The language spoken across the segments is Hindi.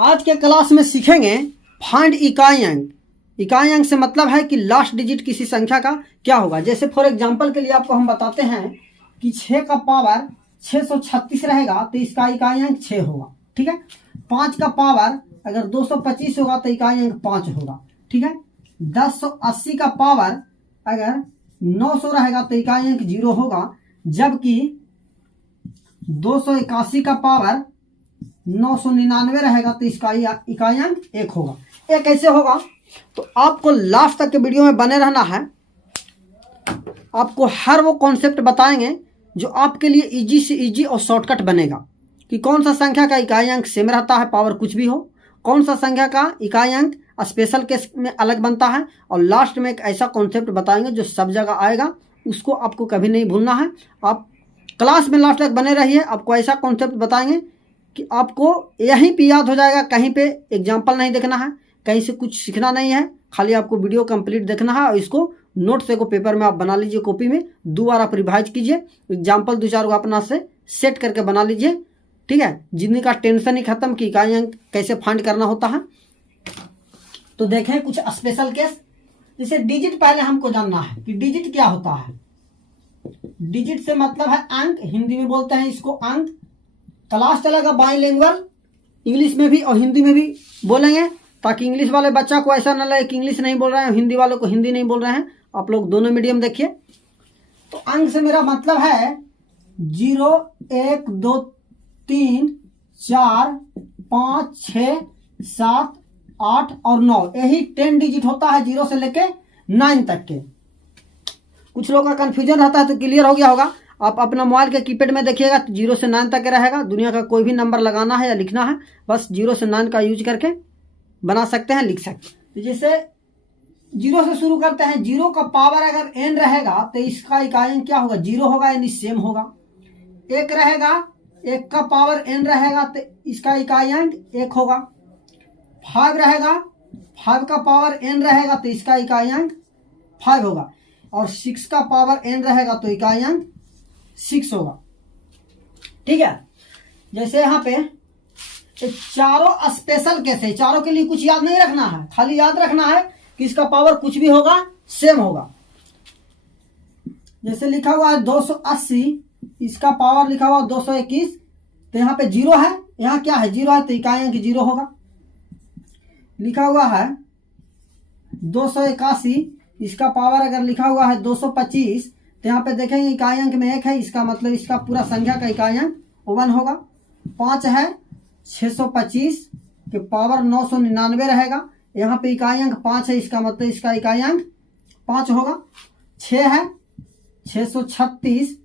आज के क्लास में सीखेंगे फाइंड इकाई अंक। इकाई अंक से मतलब है कि लास्ट डिजिट किसी संख्या का क्या होगा। जैसे फॉर एग्जांपल के लिए आपको हम बताते हैं कि 6 का पावर 636 रहेगा तो इसका इकाई अंक 6 होगा। ठीक है। 5 का पावर अगर 225 होगा तो इकाई अंक 5 होगा। ठीक है। 1080 का पावर अगर 900 रहेगा तो इकाई अंक 0 होगा। जबकि 281 का पावर 999 रहेगा तो इसका इकाई अंक 1 होगा। ये कैसे होगा तो आपको लास्ट तक के वीडियो में बने रहना है। आपको हर वो कॉन्सेप्ट बताएंगे जो आपके लिए इजी से इजी और शॉर्टकट बनेगा कि कौन सा संख्या का इकाई अंक सेम रहता है, पावर कुछ भी हो, कौन सा संख्या का इकाई अंक स्पेशल केस में अलग बनता है, और लास्ट में एक ऐसा कॉन्सेप्ट बताएंगे जो सब जगह आएगा, उसको आपको कभी नहीं भूलना है। आप क्लास में लास्ट तक बने रहिए। आपको ऐसा कॉन्सेप्ट बताएंगे कि आपको यहीं पे याद हो जाएगा। कहीं पे एग्जाम्पल नहीं देखना है, कहीं से कुछ सीखना नहीं है, खाली आपको वीडियो कंप्लीट देखना है और इसको नोट से को पेपर में आप बना लीजिए, कॉपी में 2 बार आप रिवाइज कीजिए, एग्जाम्पल 2-4 को अपना से सेट करके बना लीजिए। ठीक है। जिंदगी का टेंशन ही खत्म कि इकाई अंक कैसे फाइंड करना होता है। तो देखें कुछ स्पेशल केस। जैसे डिजिट पहले हमको जानना है कि डिजिट क्या होता है। डिजिट से मतलब है अंक, हिंदी में बोलते हैं इसको अंक। क्लास चलेगा बाइलिंगुअल, इंग्लिश में भी और हिंदी में भी बोलेंगे, ताकि इंग्लिश वाले बच्चा को ऐसा ना लगे कि इंग्लिश नहीं बोल रहे हैं, हिंदी वालों को हिंदी नहीं बोल रहे हैं। आप लोग दोनों मीडियम देखिए। तो अंक से मेरा मतलब है 0, 1, 2, 3, 4, 5, 6, 7, 8 और 9, यही 10 डिजिट होता है 0 से लेके 9 तक के। कुछ लोगों का कंफ्यूजन रहता है तो क्लियर हो गया होगा। आप अपना मोबाइल के कीपैड में देखिएगा तो 0 से 9 तक रहेगा। दुनिया का कोई भी नंबर लगाना है या लिखना है बस 0 से 9 का यूज करके बना सकते हैं, लिख सकते हैं। तो जैसे 0 से शुरू करते हैं। 0 का पावर अगर n रहेगा तो इसका इकाई अंक क्या होगा, 0 होगा, यानी सेम होगा। 1 रहेगा, 1 का पावर n रहेगा तो इसका इकाई अंक 1 होगा। 5 रहेगा, 5 का पावर n रहेगा तो इसका इकाई अंक 5 होगा। और 6 का पावर n रहेगा तो इकाई अंक 6 होगा। ठीक है। जैसे यहाँ पे चारों स्पेशल केस है, चारों के लिए कुछ याद नहीं रखना है, खाली याद रखना है कि इसका पावर कुछ भी होगा सेम होगा। जैसे लिखा हुआ है 280, इसका पावर लिखा हुआ 221 तो यहाँ पे 0 है, यहाँ क्या है 0 है तो इकाई अंक 0 होगा। लिखा हुआ है 281, इसका पावर अगर लिखा हुआ है 225 तो यहाँ पे देखेंगे इकाई अंक में 1 है, इसका मतलब इसका पूरा संख्या का इकाई अंक 1 होगा। 5 है, 625 के पावर 999 रहेगा, यहाँ पे इकाई अंक 5 है, इसका मतलब इसका इकाई अंक 5 होगा। 6 है, 636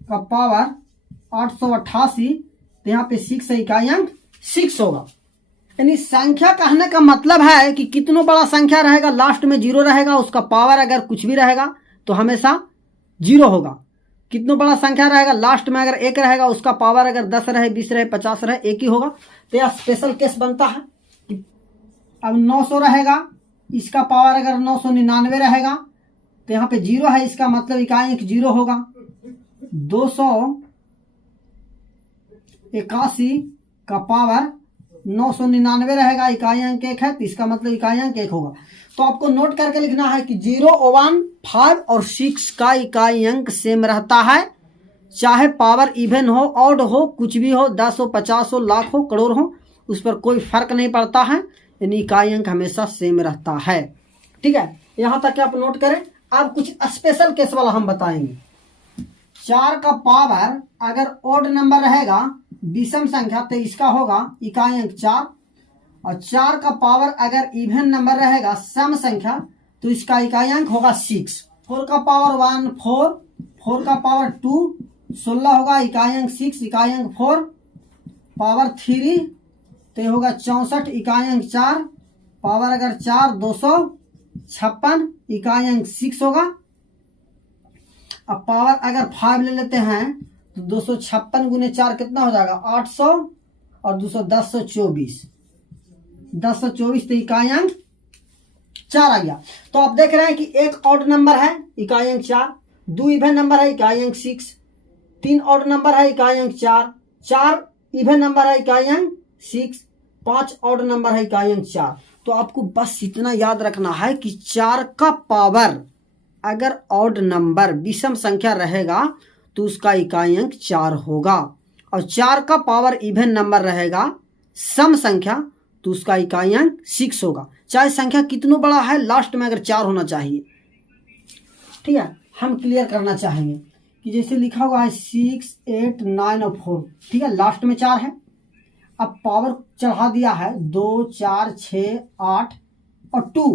का पावर 888 तो यहाँ पे 6 है, इकाई अंक 6 होगा। यानी संख्या कहने का मतलब है कि कितना बड़ा संख्या रहेगा लास्ट में 0 रहेगा, उसका पावर अगर कुछ भी रहेगा तो हमेशा 0 होगा। कितना बड़ा संख्या रहेगा लास्ट में अगर 1 रहेगा, उसका पावर अगर 10 रहे, 20 रहे, 50 रहे, 1 ही होगा। तो यह स्पेशल केस बनता है। अब 900 रहेगा, इसका पावर अगर 999 रहेगा तो यहाँ पे 0 है, इसका मतलब इकाई अंक 0 होगा। 281 का पावर 999 रहेगा, इकाई अंक 1 है तो इसका मतलब इकाई अंक 1 होगा। तो आपको नोट करके लिखना है कि 0, 1, 5 और 6 का इकाई अंक सेम रहता है, चाहे पावर इवन हो, ऑड हो, कुछ भी हो, 10 हो, 50 हो, लाख हो, करोड़ हो, उस पर कोई फर्क नहीं पड़ता है, यानी इकाई अंक हमेशा सेम रहता है। ठीक है। यहां तक आप नोट करें। अब कुछ स्पेशल केस वाला हम बताएंगे। 4 का पावर अगर ऑड नंबर रहेगा, विषम संख्या, तो इसका होगा इकाई अंक 4। और 4 का पावर अगर इवन नंबर रहेगा, सम संख्या, तो इसका इकाई अंक होगा 6। 4 का पावर 1, 4, 4 का पावर 2, 16 होगा, इकाई अंक 6, इकाई अंक 4, पावर 3 तो ये होगा 64, इकाई अंक 4, पावर अगर 4, 256, इकाई अंक 6 होगा। अब पावर अगर 5 ले लेते हैं तो 256 गुने 4 कितना हो जाएगा, 800 और 1024, 1024 तो इकाई अंक 4 आ गया। तो आप देख रहे हैं कि 1 ऑड नंबर है, इकाई अंक 4, 2 इवन नंबर है, इकाई अंक 6, 3 ऑड नंबर है, इकाई अंक 4, 4 इवन नंबर है, इकाई अंक 6, 5 ऑड नंबर है, इकाई अंक 4। तो आपको बस इतना याद रखना है कि 4 का पावर अगर ऑड नंबर विषम संख्या रहेगा तो उसका इकाई अंक 4 होगा, और 4 का पावर इवन नंबर रहेगा सम संख्या तो उसका इकाई अंक 6 होगा। चाहे संख्या कितना बड़ा है, लास्ट में अगर 4 होना चाहिए। ठीक है, हम क्लियर करना चाहेंगे कि जैसे लिखा हुआ है 6, 8, 9 और 4, ठीक है, लास्ट में 4 है। अब पावर चढ़ा दिया है 2, 4, 6, 8 और 2।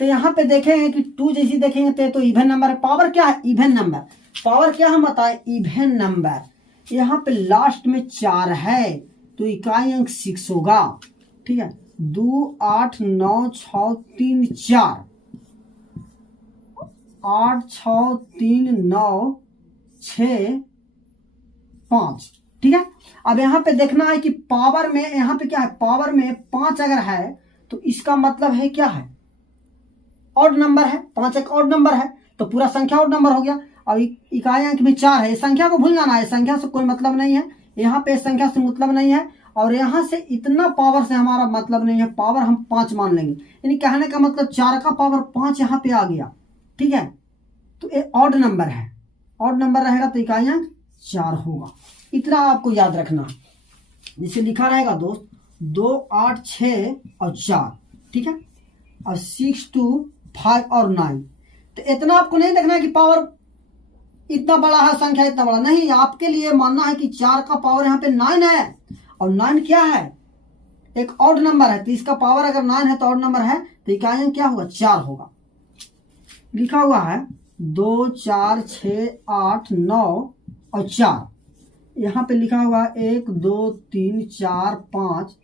तो यहाँ पे देखेंगे कि 2 जैसी देखेंगे तो इवन नंबर है। पावर क्या है? Even number. पावर क्या हम बताए? Even number. यहाँ पे लास्ट में 4 है तो इकाई अंक 6 होगा। ठीक है, 2, 8, 9, 6, 3, 4, 8, 6, 3, 9, 6, 5। ठीक है, अब यहाँ पे देखना है कि पावर में यहाँ पे क्या है, पावर में 5 अगर है तो इसका मतलब है क्या है, ऑड नंबर है। 5 एक ऑड नंबर है तो पूरा संख्या ऑड नंबर हो गया। अब इकाई अंक में 4 है, इस संख्या को भूल जाना है, संख्या से कोई मतलब नहीं है, यहाँ पे संख्या से मतलब नहीं है, और यहाँ से इतना पावर से हमारा मतलब नहीं है, पावर हम 5 मान लेंगे। यानी कहने का मतलब 4 का पावर 5 यहाँ पे आ गया। ठीक है, तो ये ऑड नंबर है, ऑड नंबर रहेगा तो इकाई अंक 4 होगा। इतना आपको याद रखना। जिसे लिखा रहेगा दोस्त 2, 8, 6 और 4। ठीक है, और 6, 2, 5 और 9। तो इतना आपको नहीं देखना है कि पावर इतना बड़ा है, संख्या इतना बड़ा नहीं। आपके लिए मानना है कि 4 का पावर यहाँ पे 9 है, और 9 क्या है, एक ऑड नंबर है, तो इसका पावर अगर 9 है तो ऑड नंबर है तो इकाई अंक क्या होगा, 4 होगा। लिखा हुआ है 2, 4, 6, 8, 9 और 4। यहाँ पे लिखा हुआ है 1, 2, 3, 4, 5,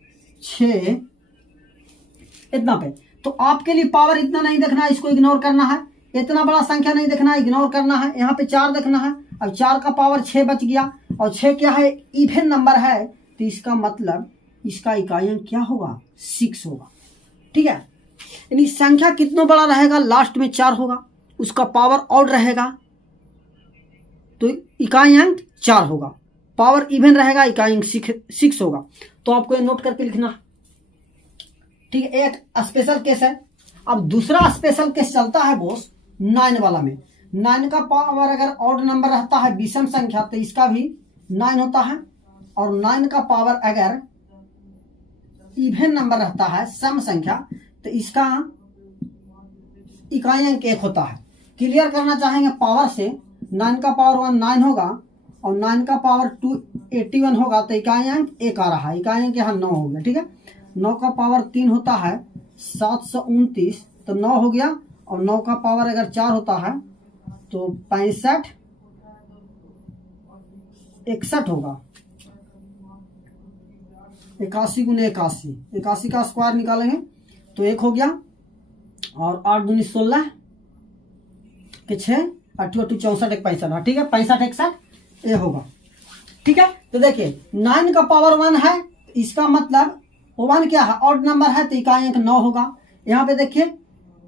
6, इतना पे। तो आपके लिए पावर इतना नहीं देखना है, इसको इग्नोर करना है। इतना बड़ा संख्या नहीं देखना है, इग्नोर करना है। यहाँ पे 4 देखना है। अब 4 का पावर 6 बच गया, और 6 क्या है, इवन नंबर है, तो इसका मतलब इसका इकाई अंक क्या होगा, 6 होगा। ठीक है, यानी संख्या कितना बड़ा रहेगा, लास्ट में 4 होगा, उसका पावर ऑड रहेगा तो इकाई अंक 4 होगा। पावर इवन रहेगा, इकाई अंक 6 होगा। तो आपको ये नोट करके लिखना। ठीक है, एक स्पेशल केस है। अब दूसरा स्पेशल केस चलता है बॉस 9 वाला में। 9 का पावर अगर ऑड नंबर रहता है विषम संख्या तो इसका भी 9 होता है, और 9 का पावर अगर इवन नंबर रहता है सम संख्या तो इसका इकाई अंक 1 होता है। क्लियर करना चाहेंगे पावर से, 9 का पावर 1 9 होगा, और 9 का पावर 2 81 होगा, तो इकाई अंक 1 आ रहा है, इकाई अंक यहाँ 9 हो गया। ठीक है, 9 का पावर 3 होता है 729, तो 9 हो गया, और 9 का पावर अगर 4 होता है तो 65 61 होगा। 81 गुने 81, 81 का स्क्वायर निकालेंगे तो 1 हो गया, और 8 दूनी 16 के 6, 8 8 64, 1 65। ठीक है, 65 61 ये होगा। ठीक है, तो देखिए 9 का पावर 1 है, इसका मतलब 1 क्या है, ऑड नंबर है तो इकाई अंक 9 होगा। यहाँ पे देखिए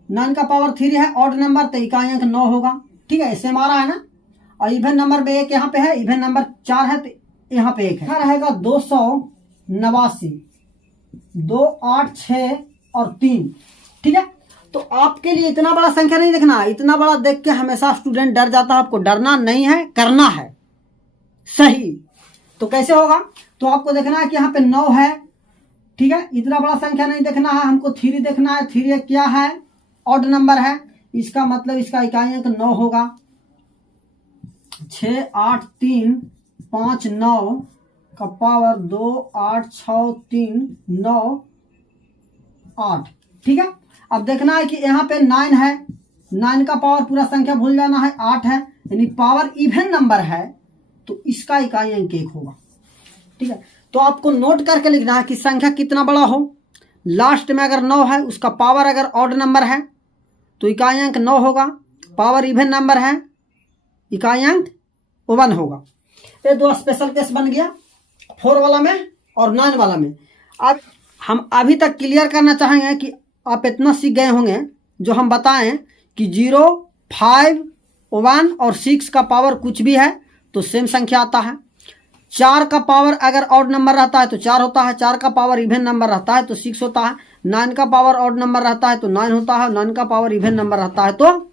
9 का पावर 3 है, ऑड नंबर, तो इकाई अंक 9 होगा। ठीक है, इससे हमारा है ना, और इवन नंबर में 1 यहाँ पे है, इवन नंबर 4 है तो यहाँ पे 1 है। रहेगा 289, 2, 8, 6 और 3। ठीक है, तो आपके लिए इतना बड़ा संख्या नहीं देखना है। इतना बड़ा देख के हमेशा स्टूडेंट डर जाता है, आपको डरना नहीं है, करना है सही। तो कैसे होगा, तो आपको देखना है कि यहाँ पे 9 है। ठीक है, इतना बड़ा संख्या नहीं देखना है, हमको 3 देखना है। 3 क्या है, ऑड नंबर है, इसका मतलब इसका इकाई अंक 9 होगा। 6, 8, 3, 5, 9 का पावर 2, 8, 6, 3, 9, 8। ठीक है, अब देखना है कि यहाँ पे 9 है, 9 का पावर पूरा संख्या भूल जाना है, 8 है, यानी पावर इवन नंबर है तो इसका इकाई अंक 1 होगा। ठीक है, तो आपको नोट करके लिखना है कि संख्या कितना बड़ा हो, लास्ट में अगर 9 है, उसका पावर अगर ऑड नंबर है तो इकाई अंक 9 होगा, पावर इवन नंबर है, इकाई अंक 1 होगा। ये 2 स्पेशल केस बन गया 4 वाला में और 9 वाला में। अब हम अभी तक क्लियर करना चाहेंगे कि आप इतना सीख गए होंगे जो हम बताएं कि 0, 5, 1 और 6 का पावर कुछ भी है तो सेम संख्या आता है। 4 का पावर अगर ऑड नंबर रहता है तो 4 होता है, 4 का पावर इवन नंबर रहता है तो 6 होता है, 9 का पावर ऑड नंबर रहता है तो 9 होता है, 9 का पावर इवन नंबर रहता है तो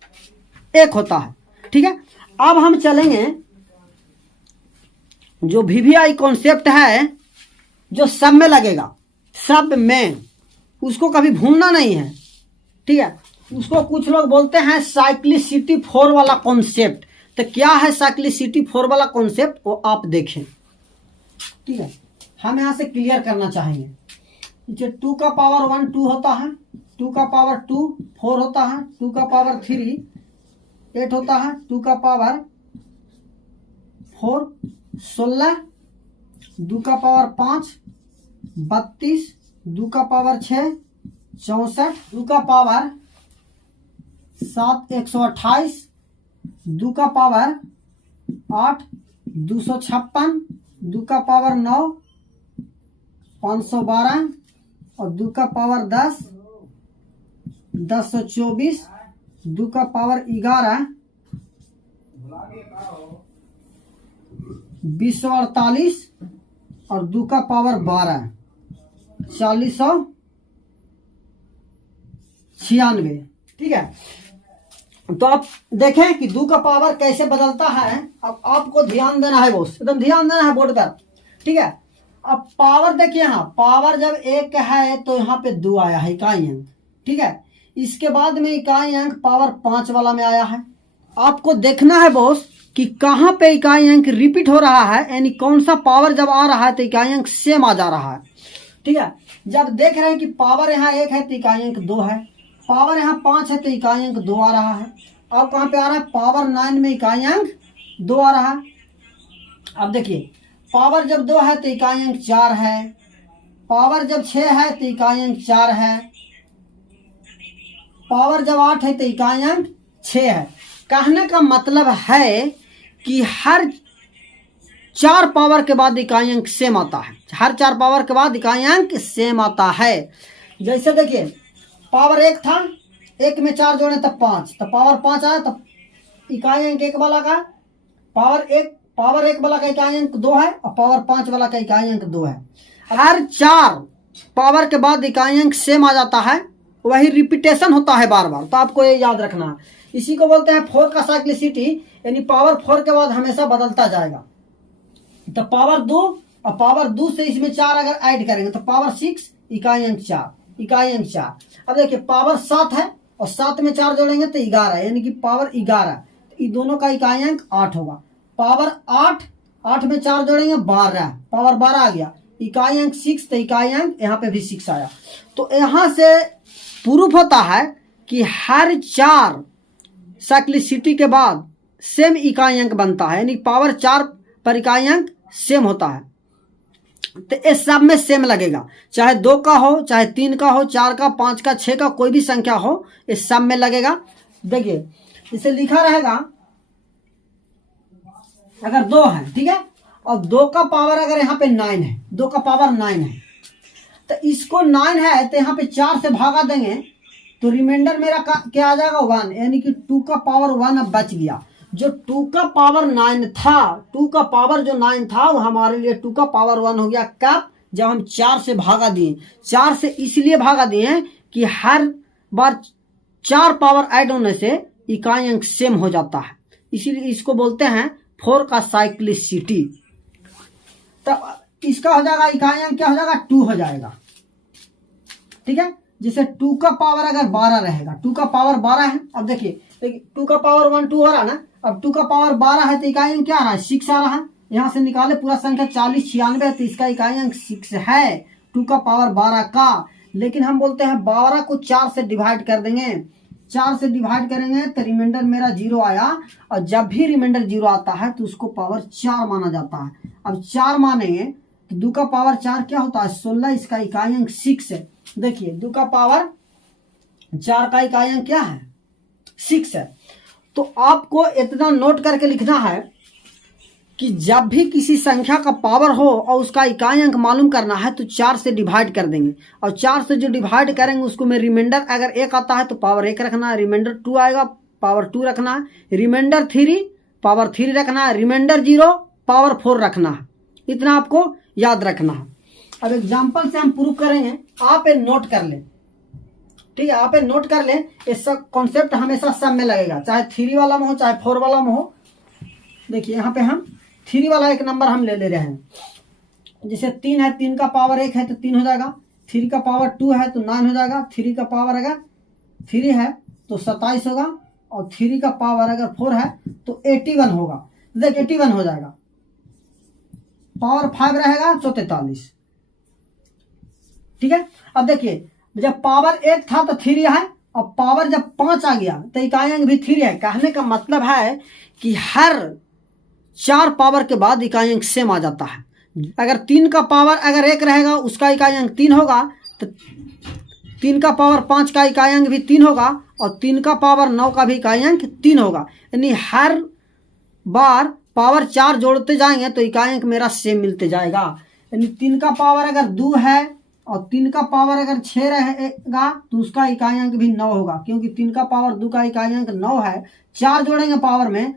1 होता है। ठीक है, अब हम चलेंगे जो वीवीआई कॉन्सेप्ट है जो सब में लगेगा, सब में, उसको कभी भूलना नहीं है। ठीक है, उसको कुछ लोग बोलते हैं साइक्लिसिटी 4 वाला कॉन्सेप्ट। तो क्या है साइक्लिसिटी 4 वाला कॉन्सेप्ट, वो आप देखें। ठीक है, हम यहां से क्लियर करना चाहेंगे। 2 का पावर 1 2 होता है, 2 का पावर 2 4 होता है, 2 का पावर 3 8 होता है, 2 का पावर 4 16, 2 का पावर 5 32, 2 का पावर 6 64, 2 का पावर 7 128, 2 का पावर 8 256, 2 का पावर 9 512 और 2 का पावर 10 1024, 2 का पावर 11 2048 और 2 का पावर 12 4096। ठीक है, तो आप देखें कि 2 का पावर कैसे बदलता है। अब आपको ध्यान देना है, बॉस एकदम ध्यान देना है बोर्ड पर। ठीक है, अब पावर देखिए, यहाँ पावर जब 1 है तो यहाँ पे 2 आया है इकाई अंक। ठीक है, इसके बाद में इकाई अंक पावर 5 वाला में आया है। आपको देखना है बॉस कि कहाँ पे इकाई अंक रिपीट हो रहा है, यानी कौन सा पावर जब आ रहा है तो इकाई अंक सेम आ जा रहा है। ठीक है, जब देख रहे हैं कि पावर यहाँ 1 है तो इकाई अंक 2 है, पावर यहाँ 5 है तो इकाई अंक 2 आ रहा है। अब कहाँ पे आ रहा है, पावर 9 में इकाई अंक 2 आ रहा है। अब देखिए, पावर जब 2 है तो इकाई अंक 4 है, पावर जब 6 है तो इकाई अंक 4 है, पावर जब 8 है तो इकाई अंक 6 है। कहने का मतलब है कि हर 4 पावर के बाद इकाई अंक सेम आता है, हर 4 पावर के बाद इकाई अंक सेम आता है। जैसे देखिए, पावर 1 था, 1 में 4 जोड़े तब 5, तब पावर 5 आया, तब इकाई अंक 1 वाला का पावर 1 वाला का इकाई अंक 2 है और पावर 5 वाला का इकाई अंक 2 है। हर 4 पावर के बाद इकाई अंक सेम आ जाता है, वही रिपीटेशन होता है बार बार। तो आपको ये याद रखना है, इसी को बोलते हैं 4 का साइक्लिसिटी, यानी पावर 4 के बाद हमेशा बदलता जाएगा। तो पावर 2 और पावर 2 से इसमें 4 अगर ऐड करेंगे तो पावर 6 इकाई अंक 4 इकाई अंक 4। अब देखिए, पावर 7 है और 7 में 4 जोड़ेंगे तो 11, यानी कि पावर 11, तो इन दोनों का इकाई अंक 8 होगा। पावर 8 में 4 जोड़ेंगे 12, पावर 12 आ गया, इकाई अंक 6, तो इकाई अंक यहाँ पे भी 6 आया। तो यहाँ से प्रूफ होता है कि हर 4 साइक्लिसिटी के बाद सेम इकाई अंक बनता है, यानी पावर 4 पर इकाई अंक सेम होता है। तो इस सब में सेम लगेगा, चाहे 2 का हो, चाहे 3 का हो, 4 का, 5 का, 6 का, कोई भी संख्या हो, इस सब में लगेगा। देखिए, इसे लिखा रहेगा अगर 2 है, ठीक है, और 2 का पावर अगर यहाँ पे 9 है, 2 का पावर 9 है, तो इसको 9 है तो यहाँ पे 4 से भागा देंगे तो रिमाइंडर मेरा क्या आ जाएगा, 1, यानी कि 2 का पावर 1 अब बच गया। जो 2 का पावर 9 था, 2 का पावर जो 9 था वो हमारे लिए 2 का पावर 1 हो गया। कब, जब हम 4 से भागा दिए। 4 से इसलिए भागा दिए कि हर बार 4 पावर ऐड होने से इकाई अंक सेम हो जाता है, इसीलिए इसको बोलते हैं 4 का साइक्लिसिटी। तब इसका हो जाएगा इकाई अंक क्या हो जाएगा, 2 हो जाएगा। ठीक है, जैसे 2 का पावर अगर 12 रहेगा, 2 का पावर 12 है। अब देखिए 2 का पावर 1 2 हो रहा है ना, अब 2 का पावर 12 है तो इकाई अंक क्या आ रहा है, 6 आ रहा है। यहाँ से निकाले पूरा संख्या 40 96 है तो इसका इकाई अंक 6 है, 2 का पावर 12 का। लेकिन हम बोलते हैं 12 को 4 से डिवाइड कर देंगे, 4 से डिवाइड करेंगे तो रिमाइंडर मेरा 0 आया, और जब भी रिमाइंडर 0 आता है तो उसको पावर 4 माना जाता है। अब 4 मानेंगे तो 2 का पावर 4 क्या होता है, 16, इसका इकाई अंक 6 है। देखिए 2 का पावर 4 का इकाई अंक क्या है, 6 है। तो आपको इतना नोट करके लिखना है कि जब भी किसी संख्या का पावर हो और उसका इकाई अंक मालूम करना है तो 4 से डिवाइड कर देंगे, और 4 से जो डिवाइड करेंगे उसको में रिमाइंडर अगर 1 आता है तो पावर 1 रखना है, रिमाइंडर 2 आएगा पावर 2 रखना है, रिमाइंडर 3 पावर 3 रखना है, रिमाइंडर 0 पावर 4 रखना है। इतना आपको याद रखना है। अब एग्जाम्पल से हम प्रूव करेंगे, आप ये नोट कर लें, ठीक है, आप ये नोट कर लें। ये सब कॉन्सेप्ट हमेशा सब में लगेगा, चाहे 3 वाला में हो चाहे 4 वाला में हो। देखिए यहाँ पे हम 3 वाला एक नंबर हम ले रहे हैं, जैसे 3 है, 3 का पावर 1 है तो 3 हो जाएगा, 3 का पावर 2 है तो 9 हो जाएगा, 3 का पावर अगर 3 है तो 27 होगा, और 3 का पावर अगर 4 है तो 81 होगा। देख 81 हो जाएगा, पावर 5 रहेगा तो 43, ठीक है। अब देखिए जब पावर 1 था तो 3 है, और पावर जब 5 आ गया तो इकाई अंक भी 3 है। कहने का मतलब है कि हर 4 पावर के बाद इकाई अंक सेम आ जाता है। अगर 3 का पावर अगर 1 रहेगा उसका इकाई अंक 3 होगा, तो 3 का पावर 5 का इकाई अंक भी 3 होगा, और 3 का पावर 9 का भी इकाई अंक 3 होगा। यानी हर बार पावर 4 जोड़ते जाएंगे तो इकाई अंक मेरा सेम मिलते जाएगा। यानी 3 का पावर अगर 2 है और 3 का पावर अगर 6 रहेगा तो उसका इकाई अंक भी 9 होगा, क्योंकि 3 का पावर 2 का इकाई अंक 9 है। 4 जोड़ेंगे पावर में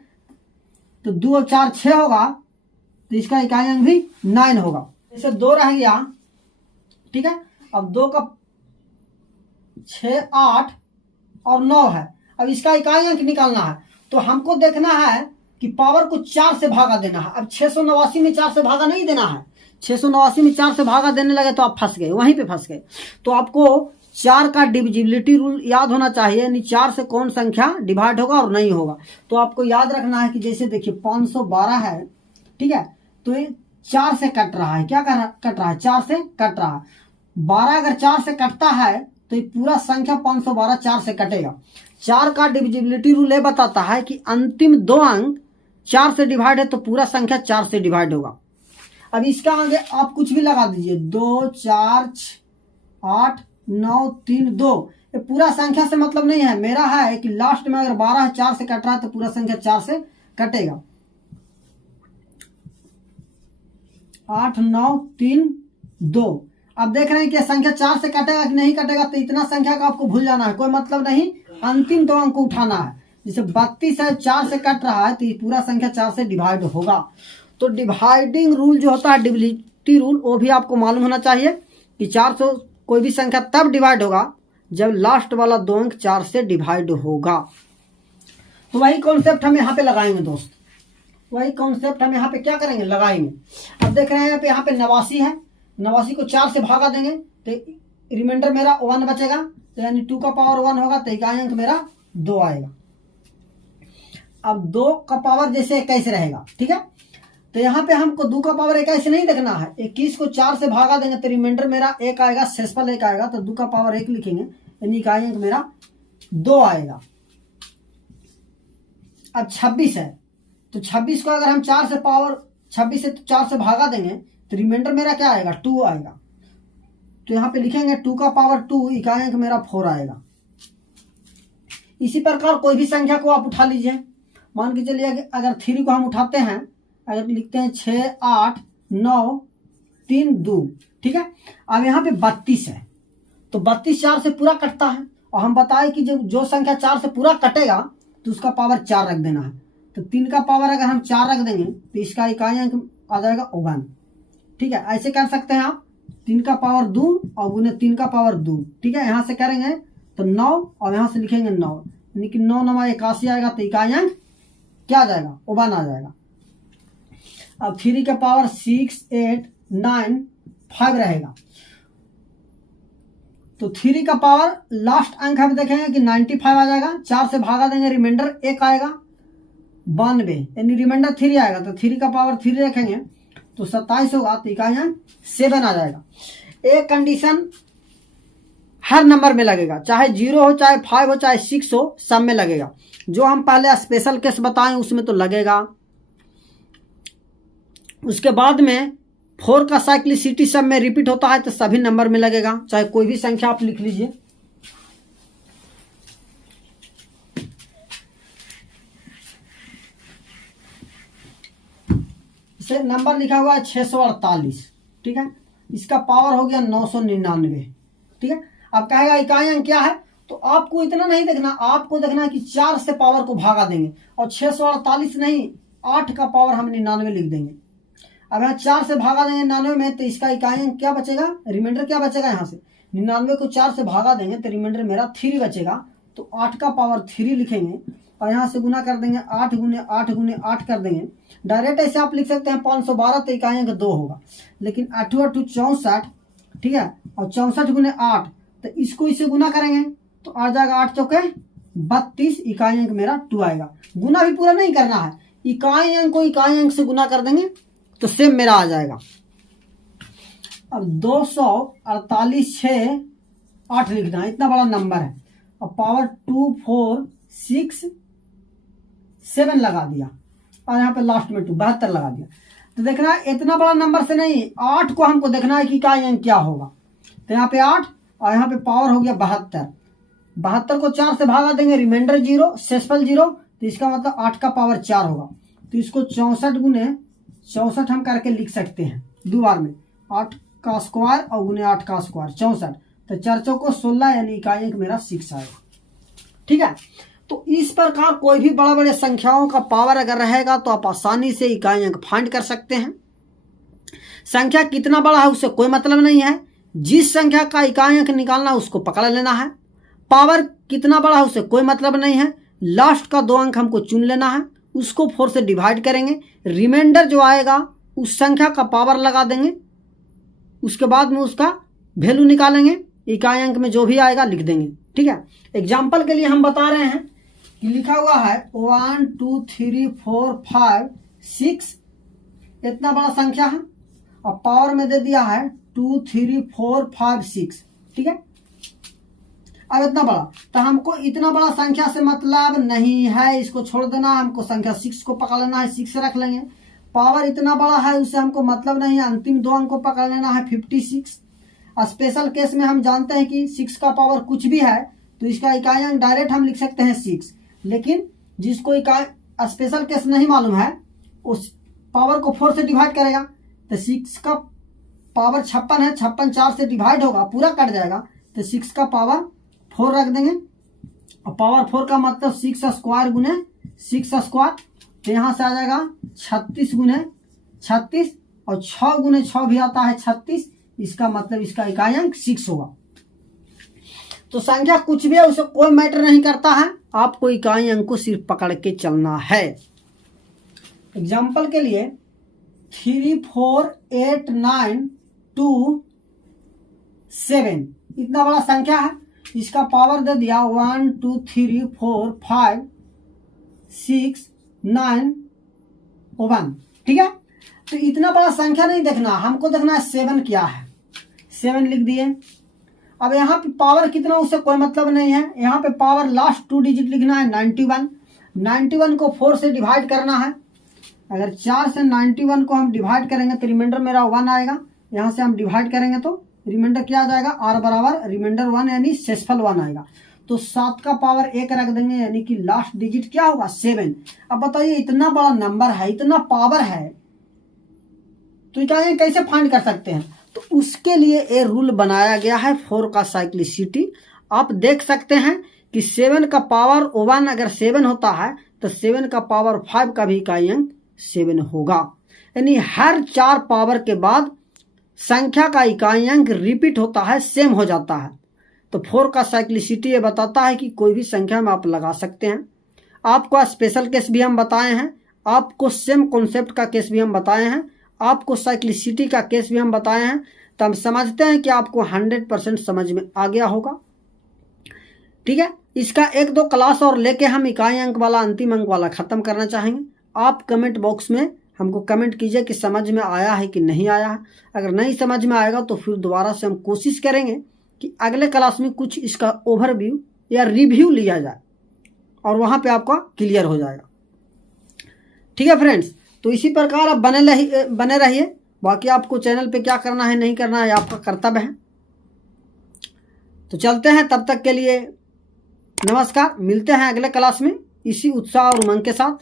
तो 2 और 4 6 होगा, तो इसका इकाई अंक भी 9 होगा। जैसे 2 रह गया, ठीक है। अब 2 का 6 8 और 9 है। अब इसका इकाई अंक निकालना है, तो हमको देखना है कि पावर को 4 से भागा देना है। अब 689 में 4 से भागा नहीं देना है, 689 में 4 से भागा देने लगे तो आप फंस गए, वहीं पे फंस गए। तो आपको 4 का डिविजिबिलिटी रूल याद होना चाहिए, यानी 4 से कौन संख्या डिवाइड होगा और नहीं होगा। तो आपको याद रखना है कि जैसे देखिए 512 है, ठीक है, तो ये 4 से कट रहा है। क्या कट रहा है? 4 से कट रहा है। 12 अगर 4 से कटता है तो ये पूरा संख्या 512 4 से कटेगा। 4 का डिविजिबिलिटी रूल ये बताता है कि अंतिम 2 अंक 4 से डिवाइड है तो पूरा संख्या 4 से डिवाइड होगा। अब इसका आगे आप कुछ भी लगा दीजिए, 2 4 8 9 3 2, ये पूरा संख्या से मतलब नहीं है। मेरा है कि लास्ट में अगर 12 4 से कट रहा है तो पूरा संख्या 4 से कटेगा। 8 9 3 2। अब देख रहे हैं कि संख्या 4 से कटेगा कि नहीं कटेगा, तो इतना संख्या का आपको भूल जाना है, कोई मतलब नहीं। अंतिम 2 अंक को उठाना है। जैसे 32 है, 4 से कट रहा है तो ये पूरा संख्या 4 से डिवाइड होगा। तो डिवाइडिंग रूल जो होता है, डिविजिबिलिटी रूल, वो भी आपको मालूम होना चाहिए कि 4 से कोई भी संख्या तब डिवाइड होगा जब लास्ट वाला 2 अंक 4 से डिवाइड होगा। तो वही कॉन्सेप्ट हम यहाँ पे लगाएंगे दोस्त, वही कॉन्सेप्ट हम यहाँ पे क्या करेंगे, लगाएंगे। अब देख रहे हैं यहाँ पे 89 है, 89 को 4 से भागा देंगे तो रिमाइंडर मेरा 1 बचेगा, तो यानी 2 का पावर 1 होगा, तो इकाई अंक मेरा 2 आएगा। अब 2 का पावर जैसे 21 रहेगा, ठीक है, तो यहाँ पे हमको 2 का पावर 21 नहीं देखना है। 21 को 4 से भागा देंगे तो रिमाइंडर मेरा 1 आएगा, शेषफल 1 आएगा, तो 2 का पावर 1 लिखेंगे, यानी इकाई अंक मेरा 2 आएगा। अब 26 है, तो 26 को अगर हम 4 से पावर 26 से 4 से भागा देंगे तो रिमाइंडर मेरा क्या आएगा, 2 आएगा। तो यहाँ पे लिखेंगे 2 का पावर 2, इकाई अंक मेरा 4 आएगा। इसी प्रकार कोई भी संख्या को आप उठा लीजिए। मान के चलिए अगर 3 को हम उठाते हैं, अगर लिखते हैं 6 8 9 3 2, ठीक है। अब यहाँ पे 32 है, तो 32 4 से पूरा कटता है, और हम बताए कि जो संख्या 4 से पूरा कटेगा तो उसका पावर 4 रख देना है। तो 3 का पावर अगर हम 4 रख देंगे तो इसका इकाई अंक आ जाएगा 1, ठीक है। ऐसे कर सकते हैं आप, 3 का पावर 2 और गुने 3 का पावर 2, ठीक है। यहाँ से करेंगे तो 9 और यहाँ से लिखेंगे 9, यानी कि 9 9 81 आएगा, तो इकाई अंक क्या आ जाएगा, 1 आ जाएगा। अब 3 का पावर 6 8 9 5 रहेगा, तो 3 का पावर लास्ट अंक हम देखेंगे कि 95 आ जाएगा। 4 से भागा देंगे, रिमाइंडर 1 आएगा, 92, यानी रिमाइंडर 3 आएगा, तो 3 का पावर 3 रखेंगे तो 27 होगा, तो इकाई अंक 7 आ जाएगा। एक कंडीशन हर नंबर में लगेगा, चाहे 0 हो चाहे 5 हो चाहे 6 हो, सब में लगेगा। जो हम पहले स्पेशल केस बताएं उसमें तो लगेगा। उसके बाद में 4 का साइक्लिसिटी सब में रिपीट होता है तो सभी नंबर में लगेगा, चाहे कोई भी संख्या आप लिख लीजिए। इसे नंबर लिखा हुआ है 648, ठीक है। इसका पावर हो गया 999, ठीक है। अब कहेगा इकाई अंक क्या है, तो आपको इतना नहीं देखना, आपको देखना है कि 4 से पावर को भागा देंगे, और 648 नहीं 8 का पावर हम 99 लिख देंगे। अब यहाँ 4 से भागा देंगे 99 में, तो इसका इकाई अंक क्या बचेगा, रिमाइंडर क्या बचेगा, यहाँ से 99 को 4 से भागा देंगे तो रिमाइंडर मेरा 3 बचेगा। तो 8 का पावर 3 लिखेंगे और यहाँ से गुना कर देंगे, 8 गुने 8 गुने 8 कर देंगे। डायरेक्ट ऐसे आप लिख सकते हैं 512, तो इकाई अंक 2 होगा। लेकिन 8 8 64, ठीक है, और 64 गुने 8, तो इसको इससे गुना करेंगे तो आ जाएगा 8 चौके 32, इकाई अंक मेरा 2 आएगा। गुना भी पूरा नहीं करना है, इकाई अंक को इकाई अंक से गुना कर देंगे तो सेम मेरा आ जाएगा। अब 248 6 8 लिखना है, इतना बड़ा नंबर है। अब पावर 2 4 6 7 लगा दिया और यहाँ पे लास्ट में 2 72 लगा दिया। तो देखना है इतना बड़ा नंबर से नहीं, 8 को हमको देखना है कि इकाई अंक क्या होगा। तो यहाँ पे 8 और यहाँ पे पावर हो गया 72। 72 को 4 से भागा देंगे, रिमाइंडर 0, शेषफल 0, तो इसका मतलब 8 का पावर 4 होगा। तो इसको 64 गुने 64 हम करके लिख सकते हैं 2 बार में, 8 का स्क्वायर और गुने 8 का स्क्वायर 64, तो 4 चौको 16, यानी इकाई अंक मेरा 6 आएगा। ठीक है, तो इस प्रकार कोई भी बड़ा बड़े संख्याओं का पावर अगर रहेगा तो आप आसानी से इकाई अंक फाइंड कर सकते हैं। संख्या कितना बड़ा है उससे कोई मतलब नहीं है, जिस संख्या का इकाई अंक निकालना उसको पकड़ लेना है। पावर कितना बड़ा है उससे कोई मतलब नहीं है, लास्ट का 2 अंक हमको चुन लेना है, उसको 4 से डिवाइड करेंगे, रिमाइंडर जो आएगा उस संख्या का पावर लगा देंगे, उसके बाद में उसका वैल्यू निकालेंगे, इकाई अंक में जो भी आएगा लिख देंगे। ठीक है, एग्जाम्पल के लिए हम बता रहे हैं कि लिखा हुआ है 1 2 3 4 5 6, इतना बड़ा संख्या है और पावर में दे दिया है 2 3 4 5 6। ठीक है, अब इतना बड़ा, तो हमको इतना बड़ा संख्या से मतलब नहीं है, इसको छोड़ देना, हमको संख्या 6 को पकड़ लेना है, 6 रख लेंगे। पावर इतना बड़ा है उससे हमको मतलब नहीं है, अंतिम 2 अंक को पकड़ लेना है 56। स्पेशल केस में हम जानते हैं कि 6 का पावर कुछ भी है तो इसका इकाई अंक डायरेक्ट हम लिख सकते हैं 6, लेकिन जिसको इकाई स्पेशल केस नहीं मालूम है उस पावर को 4 से डिवाइड करेगा, तो 6 का पावर 56 है, 56 4 से डिवाइड होगा, पूरा कट जाएगा, तो 6 का पावर 4 रख देंगे। और पावर 4 का मतलब 6 स्क्वायर गुने 6 स्क्वायर, तो यहाँ से आ जाएगा 36 गुने 36, और 6 गुने 6 भी आता है 36, इसका मतलब इसका इकाई अंक 6 होगा। तो संख्या कुछ भी है उसे कोई मैटर नहीं करता है, आपको इकाई अंक को सिर्फ पकड़ के चलना है। एग्जाम्पल के लिए 3 4 8 9 2 7, इतना बड़ा संख्या है, इसका पावर दे दिया 1 2 3 4 5 6 9 1। ठीक है, तो इतना बड़ा संख्या नहीं देखना, हमको देखना है 7 क्या है, 7 लिख दिए। अब यहाँ पे पावर कितना उससे कोई मतलब नहीं है, यहाँ पे पावर लास्ट 2 डिजिट लिखना है 91। 91 को 4 से डिवाइड करना है, अगर 4 से 91 को हम डिवाइड करेंगे तो रिमाइंडर मेरा 1 आएगा, यहाँ से हम डिवाइड करेंगे तो रिमाइंडर क्या आ जाएगा, आर बराबर रिमाइंडर 1 यानी शेषफल 1 आएगा। तो 7 का पावर 1 रख देंगे, यानी कि लास्ट डिजिट क्या होगा 7। अब बताइए इतना बड़ा नंबर है, इतना पावर है, तो इकाई कैसे फाइंड कर सकते हैं। तो उसके लिए ये रूल बनाया गया है 4 का साइक्लिसिटी। आप देख सकते हैं कि 7 का पावर 1 अगर 7 होता है तो 7 का पावर 5 का भी इकाई अंक 7 होगा, यानी हर 4 पावर के बाद संख्या का इकाई अंक रिपीट होता है, सेम हो जाता है। तो 4 का साइक्लिसिटी ये बताता है कि कोई भी संख्या में आप लगा सकते हैं। आपको स्पेशल केस भी हम बताए हैं, आपको सेम कॉन्सेप्ट का केस भी हम बताए हैं, आपको साइक्लिसिटी का केस भी हम बताए हैं। तो हम समझते हैं कि आपको 100% समझ में आ गया होगा। ठीक है, इसका 1-2 क्लास और लेके हम इकाई अंक वाला अंतिम अंक वाला खत्म करना चाहेंगे। आप कमेंट बॉक्स में हमको कमेंट कीजिए कि समझ में आया है कि नहीं आया है। अगर नहीं समझ में आएगा तो फिर दोबारा से हम कोशिश करेंगे कि अगले क्लास में कुछ इसका ओवरव्यू या रिव्यू लिया जाए और वहाँ पे आपका क्लियर हो जाएगा। ठीक है फ्रेंड्स, तो इसी प्रकार आप बने रहिए। बाकी आपको चैनल पे क्या करना है नहीं करना है आपका कर्तव्य है। तो चलते हैं, तब तक के लिए नमस्कार, मिलते हैं अगले क्लास में इसी उत्साह और उमंग के साथ।